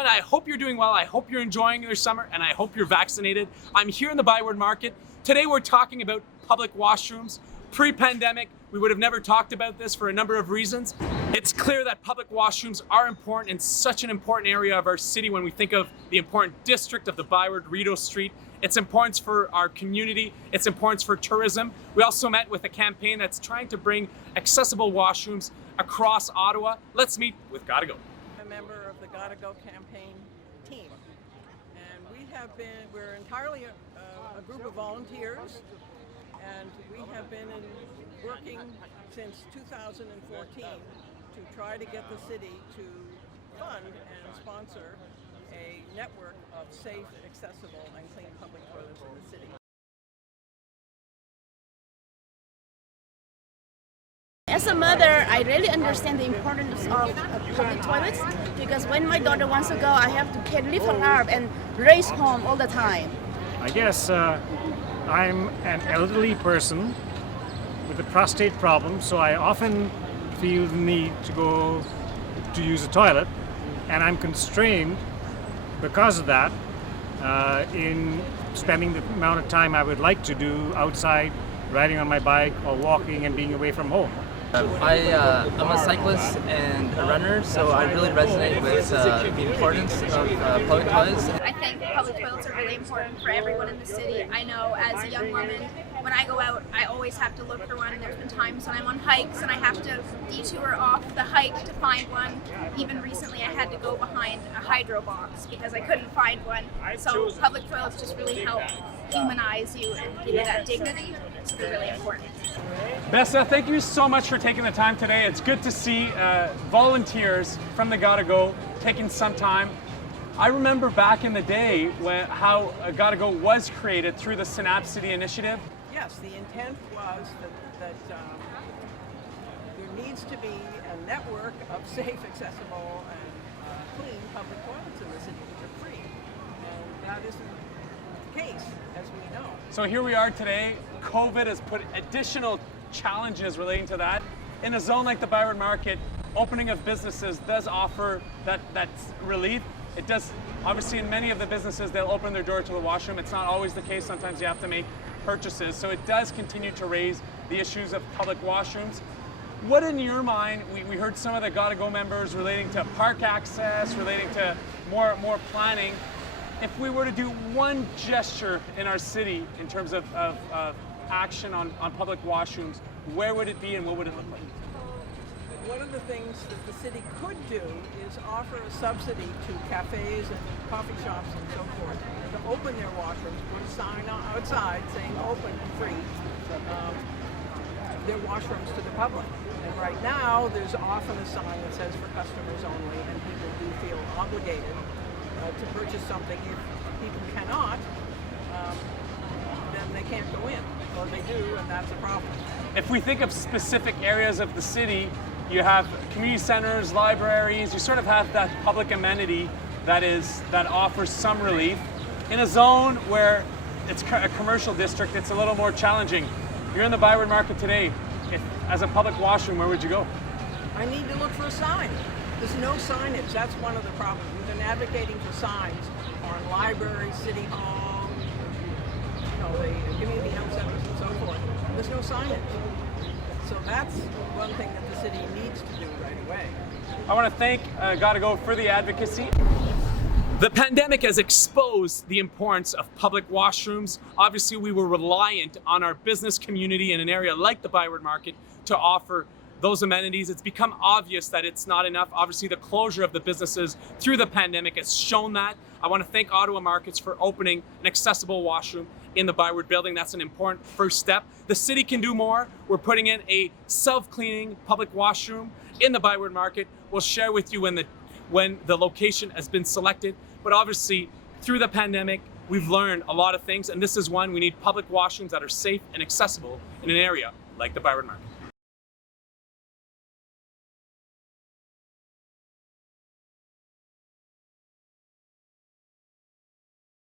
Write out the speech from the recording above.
I hope you're doing well. I hope you're enjoying your summer, and I hope you're vaccinated. I'm here in the Byward Market. Today we're talking about public washrooms. Pre-pandemic, we would have never talked about this for a number of reasons. It's clear that public washrooms are important in such an important area of our city when we think of the important district of the Byward, Rideau Street. Its importance for our community, its importance for tourism. We also met with a campaign that's trying to bring accessible washrooms across Ottawa. Let's meet with GottaGo. A member of the GottaGo campaign team, and we're entirely a group of volunteers, and we have been working since 2014 to try to get the city to fund and sponsor a network of safe, accessible, and clean public toilets in the city. As a mother, I really understand the importance of public toilets because when my daughter wants to go, I have to lift her up and race home all the time. I guess I'm an elderly person with a prostate problem, so I often feel the need to go to use a toilet, and I'm constrained because of that in spending the amount of time I would like to do outside, riding on my bike or walking and being away from home. I'm a cyclist and a runner, so I really resonate with the importance of public toilets. I think public toilets are really important for everyone in the city. I know as a young woman, when I go out, I always have to look for one, and there's been times when I'm on hikes and I have to detour off the hike to find one. Even recently I had to go behind a hydro box because I couldn't find one. So public toilets just really help humanize you and give you that dignity. So they're really important. Bessa, thank you so much for taking the time today. It's good to see volunteers from the GottaGo taking some time. I remember back in the day how GottaGo was created through the Synapse City initiative. Yes, the intent was that there needs to be a network of safe, accessible, and clean public toilets in the city which are free. And that isn't the case, as we know. So here we are today. COVID has put additional challenges relating to that. In a zone like the Byward Market, opening of businesses does offer that relief. It does, obviously in many of the businesses, they'll open their door to the washroom. It's not always the case. Sometimes you have to make purchases. So it does continue to raise the issues of public washrooms. What in your mind, we heard some of the GottaGo members relating to park access, relating to more planning. If we were to do one gesture in our city in terms of action on public washrooms, where would it be and what would it look like? One of the things that the city could do is offer a subsidy to cafes and coffee shops and so forth to open their washrooms, put a sign outside saying open and free their washrooms to the public. And right now there's often a sign that says for customers only, and people do feel obligated to purchase something. If people cannot, then they can't go in, or they do, and that's a problem. If we think of specific areas of the city, you have community centers, libraries, you sort of have that public amenity that offers some relief. In a zone where it's a commercial district, it's a little more challenging. You're in the Byward Market today. As a public washroom, where would you go? I need to look for a sign. There's no signage. That's one of the problems. We've been advocating for signs on libraries, city hall, the community health centers and so forth. There's no signage. So that's one thing that the city needs to do right away. I want to thank GottaGo for the advocacy. The pandemic has exposed the importance of public washrooms. Obviously, we were reliant on our business community in an area like the Byward Market to offer those amenities. It's become obvious that it's not enough. Obviously, the closure of the businesses through the pandemic has shown that. I want to thank Ottawa Markets for opening an accessible washroom in the Byward building. That's an important first step. The city can do more. We're putting in a self-cleaning public washroom in the Byward Market. We'll share with you when the location has been selected. But obviously, through the pandemic, we've learned a lot of things, and this is one. We need public washrooms that are safe and accessible in an area like the Byward Market.